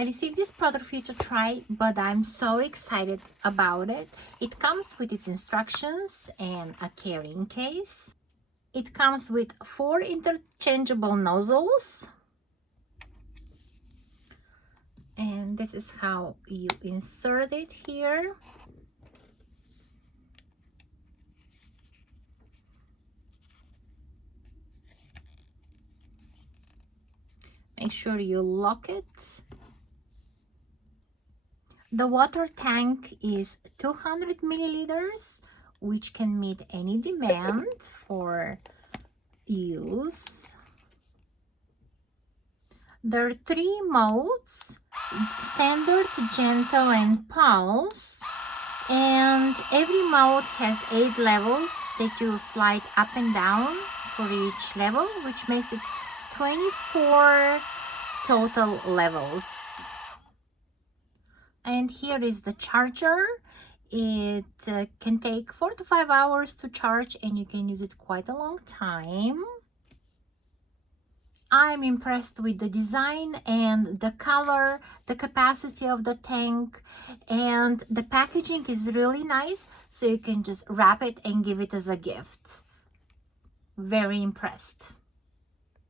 I received this product for you to try, but I'm so excited about it. It comes with its instructions and a carrying case. It comes with 4 interchangeable nozzles. And this is how you insert it here. Make sure you lock it. The water tank is 200 milliliters, which can meet any demand for use. There are 3 modes: standard, gentle, and pulse. And every mode has 8 levels that you slide up and down for each level, which makes it 24 total levels. And here is the charger. It can take 4 to 5 hours to charge, and you can use it quite a long time. I'm impressed with the design and the color, the capacity of the tank, and the packaging is really nice, so you can just wrap it and give it as a gift. Very impressed.